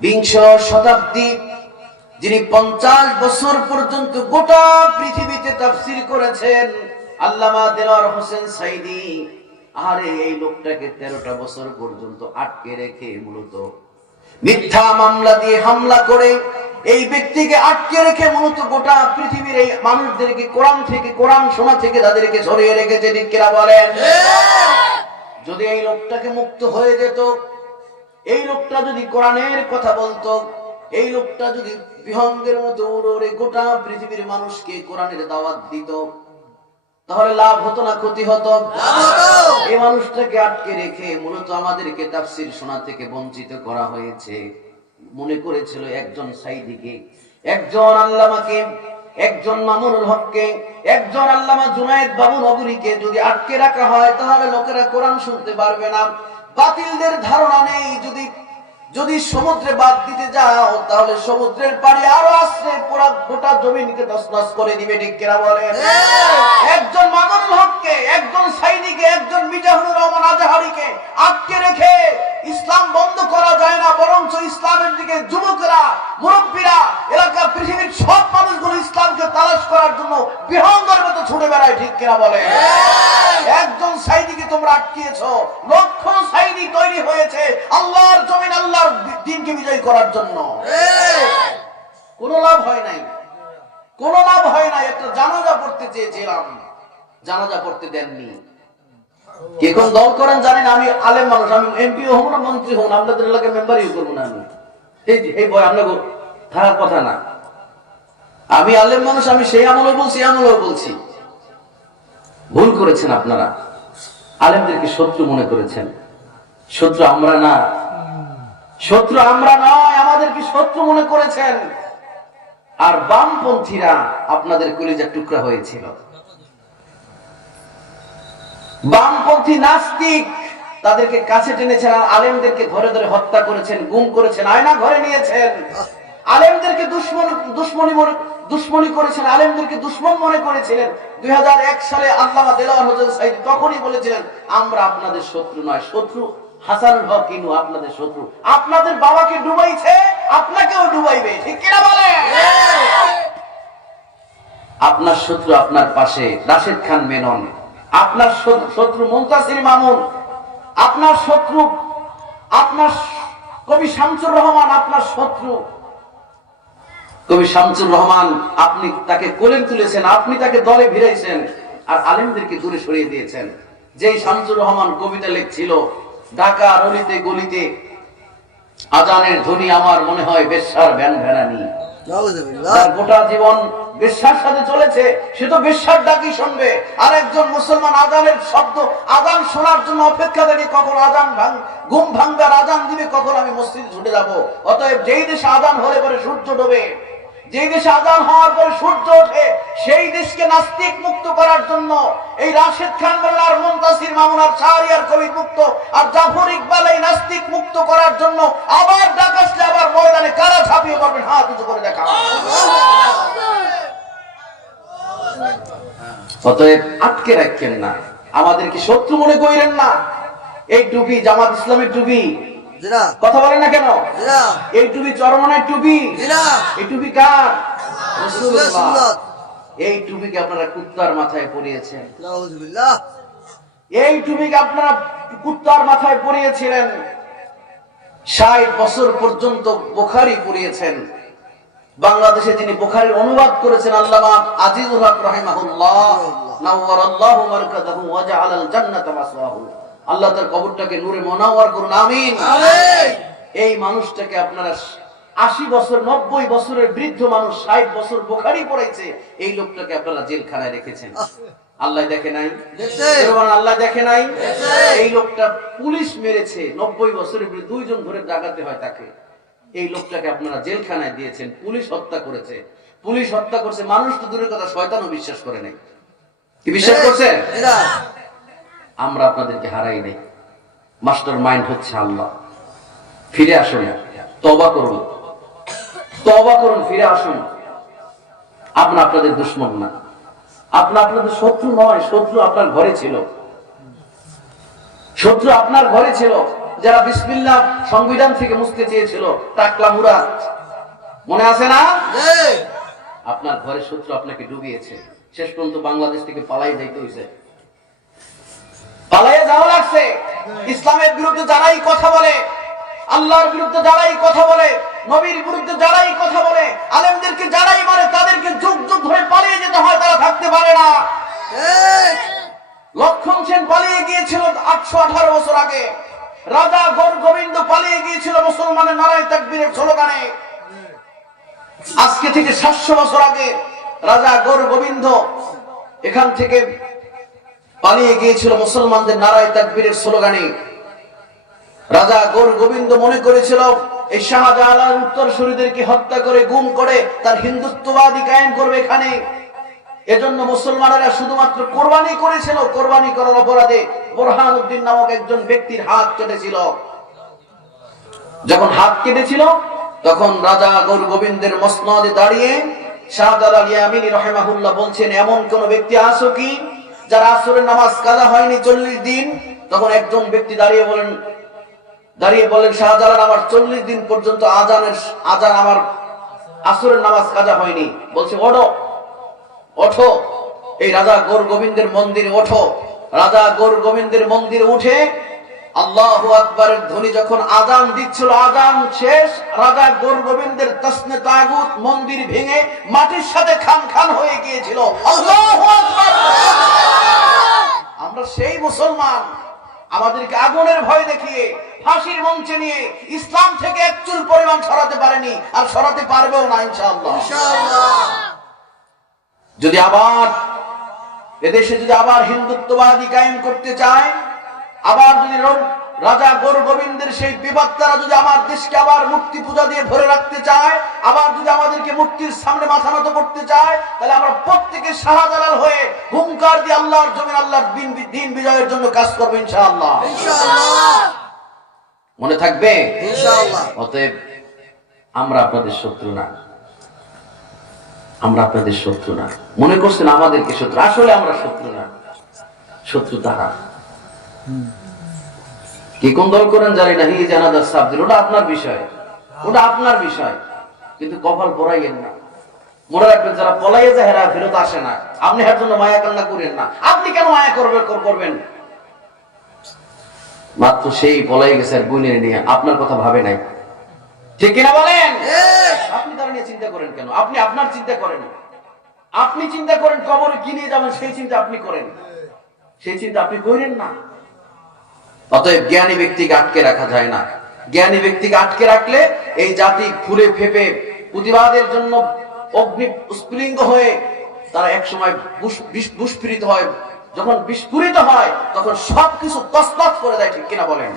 বিংশ শতাব্দী যিনি পঞ্চাশ বছর পর্যন্ত গোটা পৃথিবীতে তাফসির করেছেন আল্লামা দেওয়ার হোসেন সাইদি। আরে এই লোকটাকে তেরোটা বছর পর্যন্ত আটকে রেখে মূলত মিথ্যা মামলা দিয়ে হামলা করে এই ব্যক্তিকে আটকে রেখে মূলত গোটা পৃথিবীর এই মানুষদেরকে কোরআন থেকে কোরআন শোনা থেকে তাদেরকে সরিয়ে রেখেছে ঠিক বলেন? যদি এই লোকটাকে মুক্ত হয়ে যেত এই লোকটা যদি কোরআনের কথা বলতো এই লোকটা যদি বিহঙ্গের মতো উড়ে উড়ে গোটা পৃথিবীর মানুষকে কোরআনের দাওয়াত দিত তাহলে লাভ হতো না ক্ষতি হতো? এই মানুষটাকে আটকে রেখে মূলত আমাদেরকে তাফসির শোনা থেকে বঞ্চিত করা হয়েছে। মনে করেছিল একজন সাইদিকে একজন আল্লামাকে একজন মামুনুল হককে একজন আল্লামা জুনায়েদ বাবু নগরীকে যদি আটকে রাখা হয় তাহলে লোকেরা কোরআন শুনতে পারবে না। বাতিলদের ধারণা নেই। যদি যদি সমুদ্রে বাদ দিতে যাও তাহলে সমুদ্রের পাড়ি আরও আসছে পুরো গোটা জমিনকে তসনস করে দিবে ঠিক কিনা বলে? একজন মামুনুল হককে একজন সাইদিকে একজন মিজাহুর রহমান আজাহারিকে আটকে রেখে ইসলাম বন্ধ করা যায় না বরঞ্চ ইসলামের দিকে যুবকরা মুরব্বীরা এলাকার পৃথিবীর সব মানুষগুলো ইসলামকে তালাশ করার জন্য বিহঙ্গের মতো ছুটে বেড়ায় ঠিক কিনা বলে? একজন সাইদিকে তোমরা আটকিয়েছ। লক্ষ সাইদি তৈরি হয়েছে আল্লাহর জমিন, আল্লাহর দিনকে বিজয় করার জন্য। কোনো লাভ হয় নাই। কোনো লাভ হয় নাই। একটা জানাজা পড়তে চেয়েছিলাম। জানাজা পড়তে দেননি। কে কোন দল করেন জানেন? আমি আলেম মানুষ, আমি এমপি হব না, মন্ত্রী হব না, আপনাদের এলাকায় মেম্বারই করব না আমি। এই যে, এই বয় আপনাকে থাকার কথা না। আমি আলেম মানুষ, আমি সেই আমলেও বলছি আমলেও বলছি। ভুল করেছেন আপনারা। আলেমদেরকে শত্রু মনে করেছেন। শত্রু আমরা না। শত্রু আমরা নয়, আমাদেরকে শত্রু মনে করেছেন। আর বামপন্থীরা আপনাদের কলিজার টুকরা হয়েছিল। বামপন্থী নাস্তিক তাদেরকে কাছে টেনেছেন আর আলেমদেরকে ধরে ধরে হত্যা করেছেন, গুম করেছেন, আয়না ঘরে নিয়েছেন। আলেমদেরকে দুশ্মনী দুশ্মনী মনে দুশ্মনী করেছেন আলেমদেরকে দুশ্মন মনে করেছিলেন। দুই সালে আল্লামা দেলাওয়ার হোসেন সাইদ তখনই বলেছিলেন আমরা আপনাদের শত্রু নয় শত্রু হাসানুল হক আপনাদের শত্রু। আপনাদের বাবাকে ডুবাইছে আপনাকেও ডুবাইবে ঠিক কিনা বলে? আপনার শত্রু আপনার পাশে রাশেদ খান মেনন। আপনার শত্রু- শত্রু মুন্তাসির মামুন। আপনার শত্রু আপনার কবি শামসুর রহমান আপনার শত্রু। কবি শামসুর রহমান, আপনি তাকে কোলে তুলেছেন, আপনি তাকে দলে ভিড়াইছেন, আর আলেমদেরকে দূরে সরিয়ে দিয়েছেন। যেই শামসুর রহমান কবিতা লিখছিল ঢাকা রলিতে গলিতে, আজানের ধ্বনি আমার মনে হয় বেশ্যার ভ্যান ভ্যানানি। গোটা জীবন বিশ্বাস সাথে চলেছে, সে তো বিশ্বাস ডাকি শুনবে। আর একজন মুসলমান আজানের শব্দ, আজান শোনার জন্য অপেক্ষা থাকে, কখন আজান ভাঙ, ঘুম ভাঙ্গার আজান দিবে, কখন আমি মসজিদে ছুটে যাব। অতএব যেই দেশে আজান হলে পরে সূর্য ডোবে। যেই দেশে আজান হওয়ার পরে সূর্য ওঠে, সেই দেশকে নাস্তিক মুক্ত করার জন্য এই রাশেদ খান মোল্লার মুন্তাসির মামুনার শাহরিয়ার কবি মুক্ত আর জাফর ইকবাল এই নাস্তিক মুক্ত করার জন্য আবার ডাক আসলে আবার ময়দানে কারা ঝাঁপিয়ে পড়বেন? হাত উঁচু করে দেখা অতএব আটকে রাখেন না। আমাদেরকে শত্রু মনে করিলেন না। এই টুপি জামাত ইসলামের টুপি কথা বলেন না কেন? এই টুপি চরমনের টুপি। এই টুপি কার? এই টুপিকে আপনারা কুত্তার মাথায় পরিয়েছেন। এই টুপিকে আপনারা কুত্তার মাথায় পরিয়েছিলেন। ষাট বছর পর্যন্ত বোখারি পড়িয়েছেন বাংলাদেশে যিনি বোখারির অনুবাদ করেছেন আল্লামা আজিজুল হক রাহিমাহুল্লাহ। নাওয়ারাল্লাহু মারকাদাহু ওয়া জাআলাল জান্নাতা মাসওয়াহু। আল্লাহ তার কবরটাকে নূরে মুনাওয়ার করুন আমিন। এই মানুষটাকে আপনারা আশি বছর নব্বই বছরের বৃদ্ধ মানুষ ষাট বছর বোখারি পড়াইছে এই লোকটাকে আপনারা জেলখানায় রেখেছেন। আল্লাহ দেখে নাই? আল্লাহ দেখে নাই? এই লোকটা পুলিশ মেরেছে নব্বই বছরের বৃদ্ধ দুইজন ধরে ডাকাতে হয় তাকে। এই লোকটাকে আপনারা জেলখানায় দিয়েছেন পুলিশ হত্যা করেছে। পুলিশ হত্যা করছে মানুষ তো দূরের কথা শয়তানও বিশ্বাস করে নাই। কি বিশ্বাস করছে? আমরা আপনাদেরকে হারাই নেই। মাস্টার মাইন্ড হচ্ছে আল্লাহ। ফিরে আসুন। তবা করুন। তবা করুন ফিরে আসুন। আপনার আপনাদের দুশ্মন না। আপনার আপনাদের শত্রু নয় শত্রু আপনার ঘরে ছিল। শত্রু আপনার ঘরে ছিল। যারা বিসমিল্লাহ সংবিধান থেকে মুছতে চেয়েছিল টাকলা মুরা মনে আছে না? আপনার ঘরে শত্রু আপনাকে ডুবিয়েছে। শেষ পর্যন্ত বাংলাদেশ থেকে পালাই যাইতে হয়েছে ইসলামের বিরুদ্ধে যারাই কথা বলে, আল্লাহর বিরুদ্ধে যারাই কথা বলে, নবীর বিরুদ্ধে যারাই কথা বলে, আলেমদেরকে যারাই মারে তাদেরকে যুগ যুগ ধরে পালিয়ে যেতে হয়, তারা থাকতে পারে না। লক্ষণ সেন পালিয়ে গিয়েছিল আটশো আঠারো বছর আগে। রাজা গর গোবিন্দ পালিয়ে গিয়েছিল মুসলমানের নারায় তাকবীরের স্লোগানে। আজকে থেকে সাতশো বছর আগে রাজা গর গোবিন্দ এখান থেকে পালিয়ে গিয়েছিল মুসলমানদের নারায় তাকবীরের স্লোগানে। রাজা গর গোবিন্দ মনে করেছিল, এই শাহজাহান উত্তর শরীরদেরকে হত্যা করে, গুম করে, তার হিন্দুত্ববাদী কায়েম করবে এখানে। এজন্য মুসলমানেরা শুধুমাত্র কোরবানি করেছিল, কোরবানি করার অপরাধে বোরহান উদ্দিন নামক একজন ব্যক্তির হাত কেটেছিল। যখন হাত কেটেছিল, তখন রাজা গৌর গোবিন্দের মসনদে দাঁড়িয়ে শাহজাদ আলী আমিনী রহেমাহুল্লাহ বলছেন, এমন কোন ব্যক্তি আছো কি? যার আসরের নামাজ কাজা হয়নি চল্লিশ দিন, তখন একজন ব্যক্তি দাঁড়িয়ে বলেন দাঁড়িয়ে বলেন, শাহজালাল, আমার চল্লিশ দিন পর্যন্ত আজানের আজান আমার আসরের নামাজ কাজা হয়নি। বলছে, ওঠো ওঠো, এই রাজা গোর গোবিন্দের মন্দিরে ওঠো। রাজা গোর গোবিন্দের মন্দিরে উঠে আল্লাহ আকবরের ধ্বনি যখন আজান দিচ্ছিল আজান শেষ রাজা গোর গোবিন্দের তসনে তাগুত মন্দির ভেঙে মাটির সাথে খান খান হয়ে গিয়েছিল। আমরা সেই মুসলমান আমাদেরকে আগুনের ভয় দেখিয়ে ফাঁসির মঞ্চে নিয়ে ইসলাম থেকে এক চুল পরিমাণ সরাতে পারেনি আর সরাতে পারবেও না ইনশাআল্লাহ। যদি আবার এদেশে যদি আবার হিন্দুত্ববাদী কায়েম করতে চায় আবার যদি রাজা গোর গোবিন্দের সেই বিবাদতারা যদি আমার দেশকে আবার মূর্তি পূজা দিয়ে ধরে রাখতে চায় আবার যদি আমাদেরকে মূর্তির সামনে মাথা নত করতে চায় তাহলে আমরা প্রত্যেকে শাহজালাল হয়ে হুঙ্কার দিয়ে আল্লাহর জমিন আল্লাহর দিন বিজয়ের জন্য কাজ করব ইনশাআল্লাহ। মনে থাকবে? অতএব আমরা আপনাদের শত্রু না। আমরা আপনাদের শত্রু না। মনে করছেন আমাদেরকে শত্রু? আসলে আমরা শত্রু না। শত্রু তারা। কি কোন দল করেন জানি না ওটা আপনার বিষয়। ওটা আপনার বিষয়। কিন্তু কপাল পড়াইয়েন না। মনে রাখবেন, যারা যায়, হেরা ফেরত আসে না। আপনি এর জন্য মায়া কান্না করেন না। আপনি কেন মায়া করবেন করবেন? মাত্র সেই পলাই গেছে আর গুণের নিয়ে, আপনার কথা ভাবে নাই। ঠিক কিনা বলেন? আপনি তারা নিয়ে চিন্তা করেন কেন? আপনি আপনার চিন্তা করেন। আপনি চিন্তা করেন, কবরে কি নিয়ে যাবেন, সেই চিন্তা আপনি করেন। সেই চিন্তা আপনি করেন না। অতএব জ্ঞানী ব্যক্তিকে আটকে রাখা যায় না। জ্ঞানী ব্যক্তিকে আটকে রাখলে এই জাতি ফুলে ফেপে প্রতিবাদের জন্য অগ্নি স্ফুলিঙ্গ হয়ে তারা একসময় সময় বিস- বিস্ফোরিত হয়। যখন বিস্ফোরিত হয়, তখন সবকিছু তসতস করে দেয়, ঠিক কিনা বলেন?